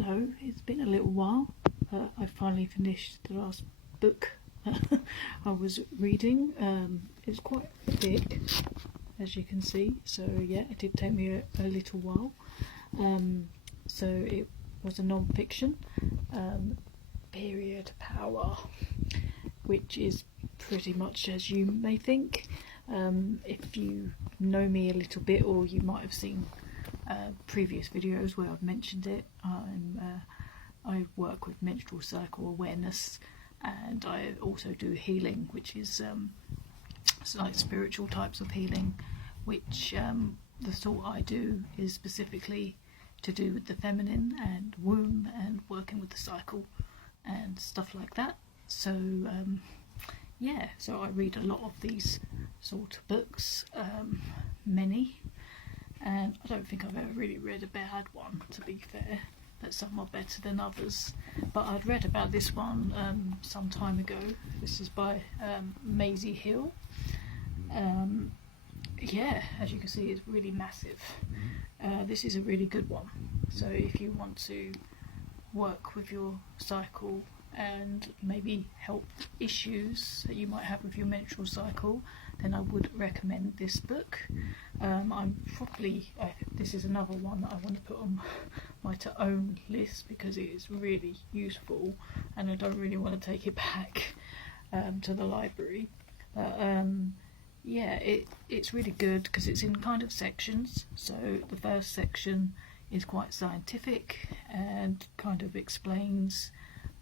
Hello, it's been a little while. I finally finished the last book I was reading. It's quite thick, as you can see, so yeah, it did take me a little while. So it was a non-fiction, Period Power, which is pretty much as you may think. If you know me a little bit, or you might have seen previous videos where I've mentioned it, I work with menstrual cycle awareness, and I also do healing, which is like spiritual types of healing, which the sort I do is specifically to do with the feminine and womb and working with the cycle and stuff like that. So yeah, so I read a lot of these sort of books, many, and I don't think I've ever really read a bad one, to be fair, but some are better than others. But I'd read about this one some time ago. This is by Maisie Hill. Yeah, as you can see, it's really massive. This is a really good one. So if you want to work with your cycle and maybe help issues that you might have with your menstrual cycle, then I would recommend this book. This is another one that I want to put on my to own list because it is really useful, and I don't really want to take it back to the library. Yeah, it's really good because it's in kind of sections. So the first section is quite scientific and kind of explains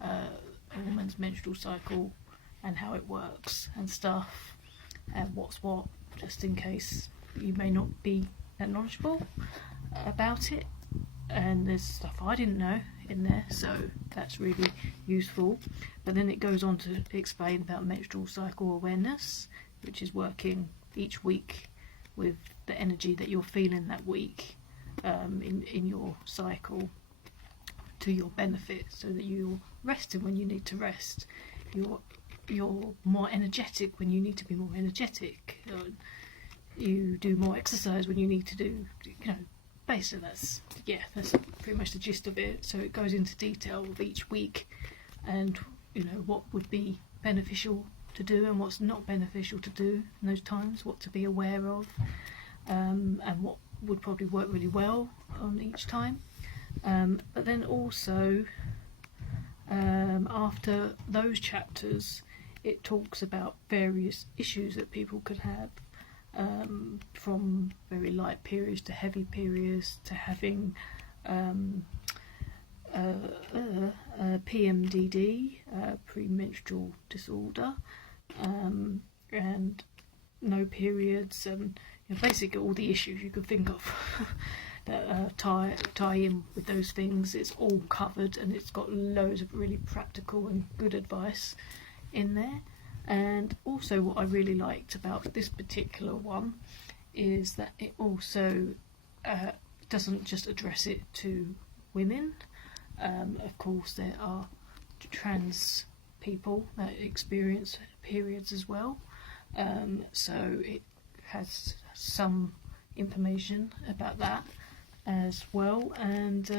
a woman's menstrual cycle and how it works and stuff, and what's what, just in case you may not be that knowledgeable about it. And there's stuff I didn't know in there, so that's really useful. But then it goes on to explain about menstrual cycle awareness, which is working each week with the energy that you're feeling that week in your cycle to your benefit, so that you're resting when you need to rest, you're more energetic when you need to be more energetic, you do more exercise when you need to do, basically that's pretty much the gist of it. So it goes into detail of each week and what would be beneficial to do and what's not beneficial to do in those times, what to be aware of, and what would probably work really well on each time. But then also after those chapters, it talks about various issues that people could have, from very light periods to heavy periods to having PMDD, premenstrual disorder, and no periods, and basically all the issues you could think of that tie in with those things. It's all covered, and it's got loads of really practical and good advice in there. And also what I really liked about this particular one is that it also doesn't just address it to women. Of course there are trans people that experience periods as well, so it has some information about that as well. And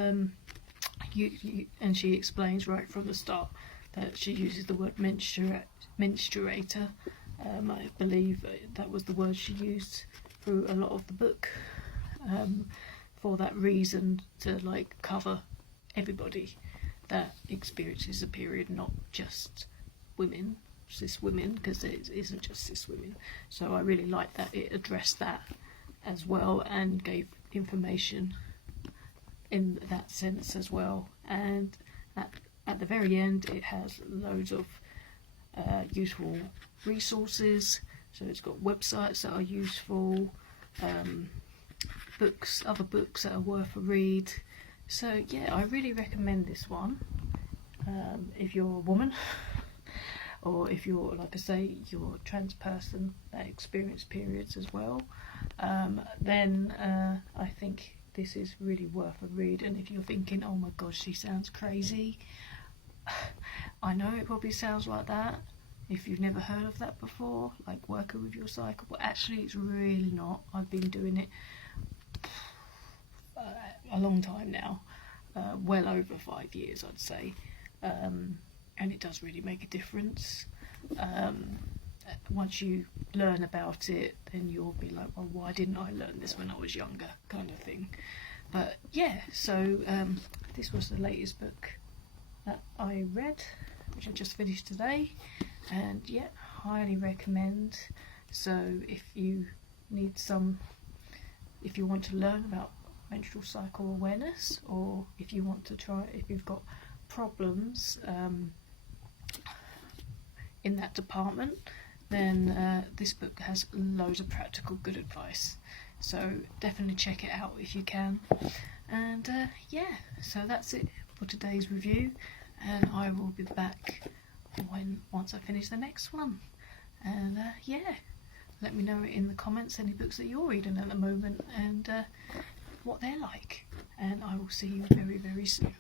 and she explains right from the start that she uses the word menstruator. I believe that was the word she used through a lot of the book, for that reason, to cover everybody that experiences a period, not just women, cis women, because it isn't just cis women. So I really like that it addressed that as well and gave information in that sense as well. And at the very end, it has loads of useful resources. So it's got websites that are useful, other books that are worth a read. So yeah, I really recommend this one. If you're a woman, or if you're, like I say, you're a trans person that experience periods as well, then I think this is really worth a read. And if you're thinking, oh my god, she sounds crazy, I know it probably sounds like that if you've never heard of that before, like working with your cycle, but actually it's really not. I've been doing it a long time now, well over 5 years, I'd say, and it does really make a difference. Once you learn about it, then you'll be like, well, why didn't I learn this when I was younger, kind of thing. But yeah, so this was the latest book that I read, which I just finished today, and yeah, highly recommend. So if you want to learn about menstrual cycle awareness, or if you want to if you've got problems in that department, then this book has loads of practical good advice. So definitely check it out if you can. And yeah, so that's it for today's review, and I will be back once I finish the next one. And yeah, let me know in the comments any books that you're reading at the moment and what they're like, and I will see you very, very soon.